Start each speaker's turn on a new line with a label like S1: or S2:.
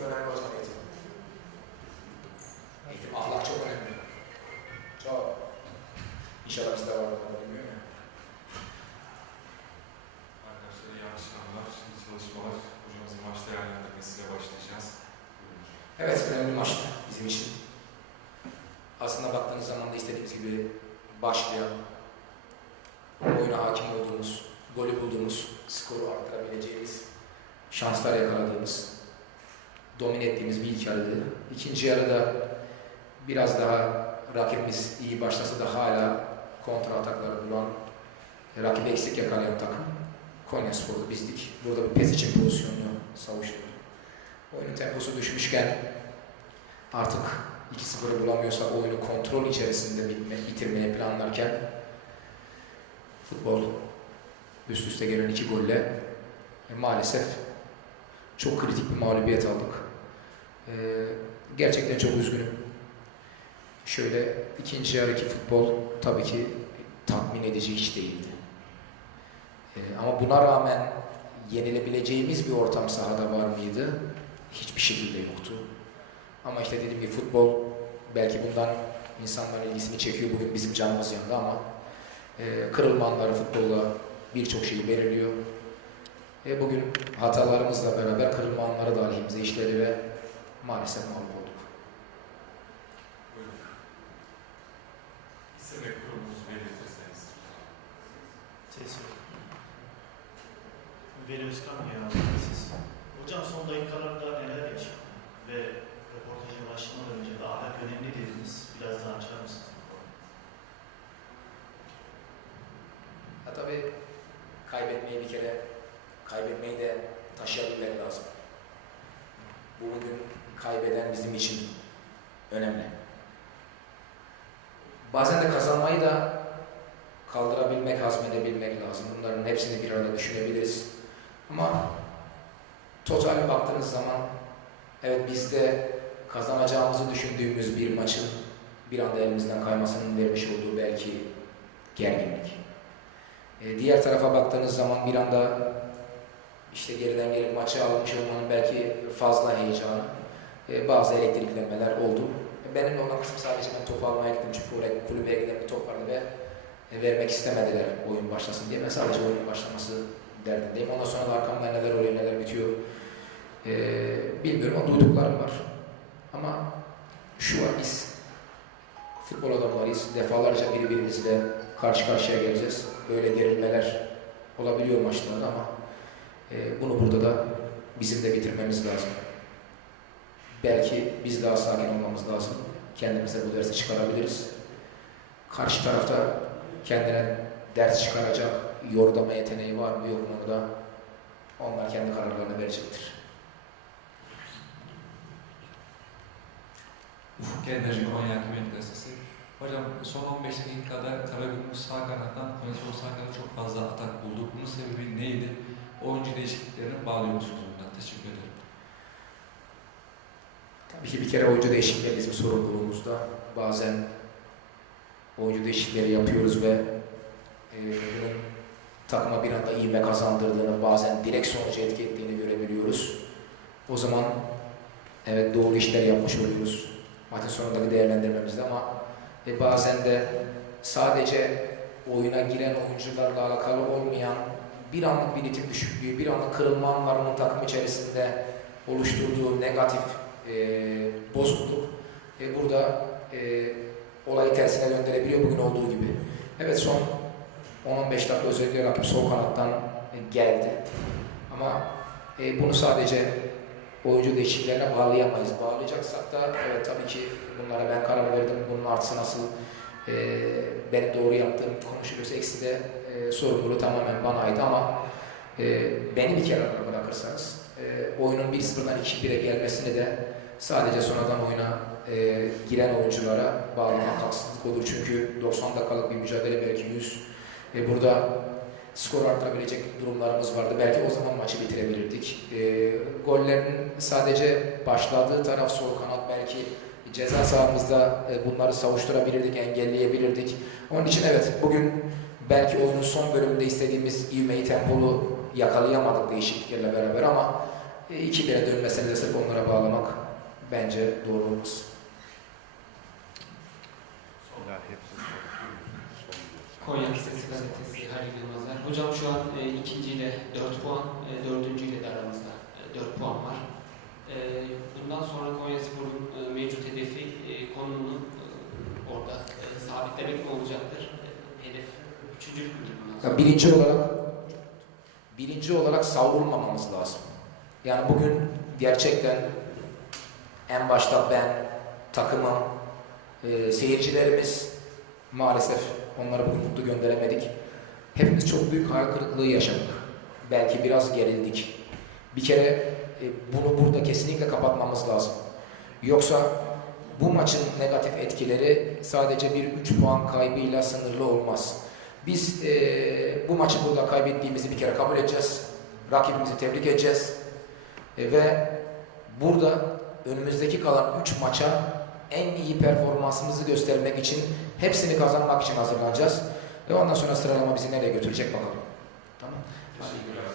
S1: Eğitim önemli hocam eğitim. Eğitim, ahlak çok önemli. Çok. İnşallah bizde var bunu bilmiyorum ya.
S2: Arkadaşlar iyi akşamlar. Şimdi çalışmalar hocamızın maç değerlendirmesiyle başlayacağız.
S1: Evet, önemli maçtı bizim için. Aslında baktığınız zaman da istediğimiz gibi başlayan, oyuna hakim olduğumuz, golü bulduğumuz, skoru arttırabileceğimiz, şanslar yakaladığımız, domine ettiğimiz bir ilk yarıydı. İkinci yarıda biraz daha rakibimiz iyi başlasa da hala kontra atakları bulan, rakibi eksik yakalayan takım Konya Spor'da bizdik. Burada bir pes için pozisyonunu savuşturduk. Oyunun temposu düşmüşken artık 2-0'ı bulamıyorsak oyunu kontrol içerisinde bitme, bitirmeye planlarken futbol üst üste gelen iki golle e, maalesef çok kritik bir mağlubiyet aldık. E, gerçekten çok üzgünüm. Şöyle ikinci yarıki futbol tabii ki tatmin edici hiç değildi. E, ama buna rağmen yenilebileceğimiz bir ortam sahada var mıydı? Hiçbir şekilde yoktu. Ama işte dediğim gibi futbol belki bundan insanların ilgisini çekiyor. Bugün bizim canımız yandı ama e, kırılma anları futbolla birçok şeyi belirliyor. E, bugün hatalarımızla beraber kırılma anları da aleyhimize işledi ve maalesef mağlup olduk.
S2: Ve kurumunuzu belirtirseniz.
S3: Ses yok. Veli Özkan ya siz. Hocam son dakikalarda neler yaşandı? Ve röportaja başlamadan önce de ahlak önemli dediniz. Biraz daha açar mısınız?
S1: Ha tabii kaybetmeyi bir kere kaybetmeyi de taşıyabilmek lazım. Bu bugün kaybeden bizim için önemli. Bazen de kazanmayı da kaldırabilmek, hazmedebilmek lazım. Bunların hepsini bir arada düşünebiliriz. Ama total baktığınız zaman evet biz de kazanacağımızı düşündüğümüz bir maçın bir anda elimizden kaymasının vermiş olduğu belki gerginlik. E, diğer tarafa baktığınız zaman bir anda işte geriden gelip maçı almış olmanın belki fazla heyecanı, e, bazı elektriklenmeler oldu. Benim de olan kısım sadece ben topu almaya gittim çünkü oraya kulübeye giden bir top vardı ve e, vermek istemediler oyun başlasın diye. Ben sadece oyunun başlaması derdindeyim. Ondan sonra da arkamda neler oluyor, neler bitiyor e, bilmiyorum ama duyduklarım var. Ama şu an biz futbol adamlarıyız. Defalarca birbirimizle karşı karşıya geleceğiz. Böyle gerilmeler olabiliyor maçlarda ama e, bunu burada da bizim de bitirmemiz lazım. Belki biz daha sakin olmamız lazım. Kendimize bu dersi çıkarabiliriz. Karşı tarafta kendine ders çıkaracak yordama yeteneği var mı yok mu onu da onlar kendi kararlarını verecektir.
S2: Ufuk Enerji Konya Hükümet Gazetesi. Hocam son 15 dakikada Karagümrük sağ kanattan Konyaspor sağ kanada çok fazla atak bulduk. Bunun sebebi neydi? Oyuncu değişikliklerini bağlıyor musunuz bundan? Teşekkür ederim.
S1: Tabii ki bir kere oyuncu değişiklikleri bizim sorumluluğumuzda. Bazen oyuncu değişiklikleri yapıyoruz ve e, bunun takıma bir anda ivme kazandırdığını, bazen direkt sonuca etki ettiğini görebiliyoruz. O zaman evet doğru işler yapmış oluyoruz. Maçın sonundaki değerlendirmemizde ama e, bazen de sadece oyuna giren oyuncularla alakalı olmayan bir anlık bir ritim düşüklüğü, bir anlık kırılma anlarının takım içerisinde oluşturduğu negatif e, bozukluk e, burada e, olayı tersine döndürebiliyor bugün olduğu gibi. Evet son 10-15 dakika özellikle rakip sol kanattan e, geldi. Ama e, bunu sadece oyuncu değişikliklerine bağlayamayız. Bağlayacaksak da evet tabii ki bunlara ben karar verdim. Bunun artısı nasıl e, benim doğru yaptığım konuşuluyorsa eksi de e, sorumluluğu tamamen bana ait ama e, beni bir kere arada bırakırsanız e, oyunun 1-0'dan 2-1'e gelmesini de sadece sonradan oyuna e, giren oyunculara bağlamak haksızlık olur. Çünkü 90 dakikalık bir mücadele belki 100. E, burada skor arttırabilecek durumlarımız vardı. Belki o zaman maçı bitirebilirdik. E, gollerin sadece başladığı taraf sol kanat belki ceza sahamızda e, bunları savuşturabilirdik, engelleyebilirdik. Onun için evet bugün belki oyunun son bölümünde istediğimiz ivmeyi tempolu yakalayamadık değişikliklerle beraber ama e, 2-1'e dönmesini de sırf onlara bağlamak bence doğru olmaz.
S3: Konya Lisesi Gazetesi Halil Yılmazer. Hocam şu an e, ikinciyle 4 puan, e, dördüncüyle de aramızda e, 4 puan var. E, bundan sonra Konya Spor'un e, mevcut hedefi e, konumunu e, orada e, sabitlemek mi olacaktır? E, hedef üçüncülük sonra?
S1: Ya birinci olarak birinci olarak savrulmamamız lazım. Yani bugün gerçekten en başta ben, takımım, e, seyircilerimiz maalesef onları bugün mutlu gönderemedik. Hepimiz çok büyük hayal kırıklığı yaşadık. Belki biraz gerildik. Bir kere e, bunu burada kesinlikle kapatmamız lazım. Yoksa bu maçın negatif etkileri sadece bir 3 puan kaybıyla sınırlı olmaz. Biz e, bu maçı burada kaybettiğimizi bir kere kabul edeceğiz. Rakibimizi tebrik edeceğiz. E, ve burada önümüzdeki kalan 3 maça en iyi performansımızı göstermek için hepsini kazanmak için hazırlanacağız. Ve ondan sonra sıralama bizi nereye götürecek bakalım. Tamam. Teşekkürler.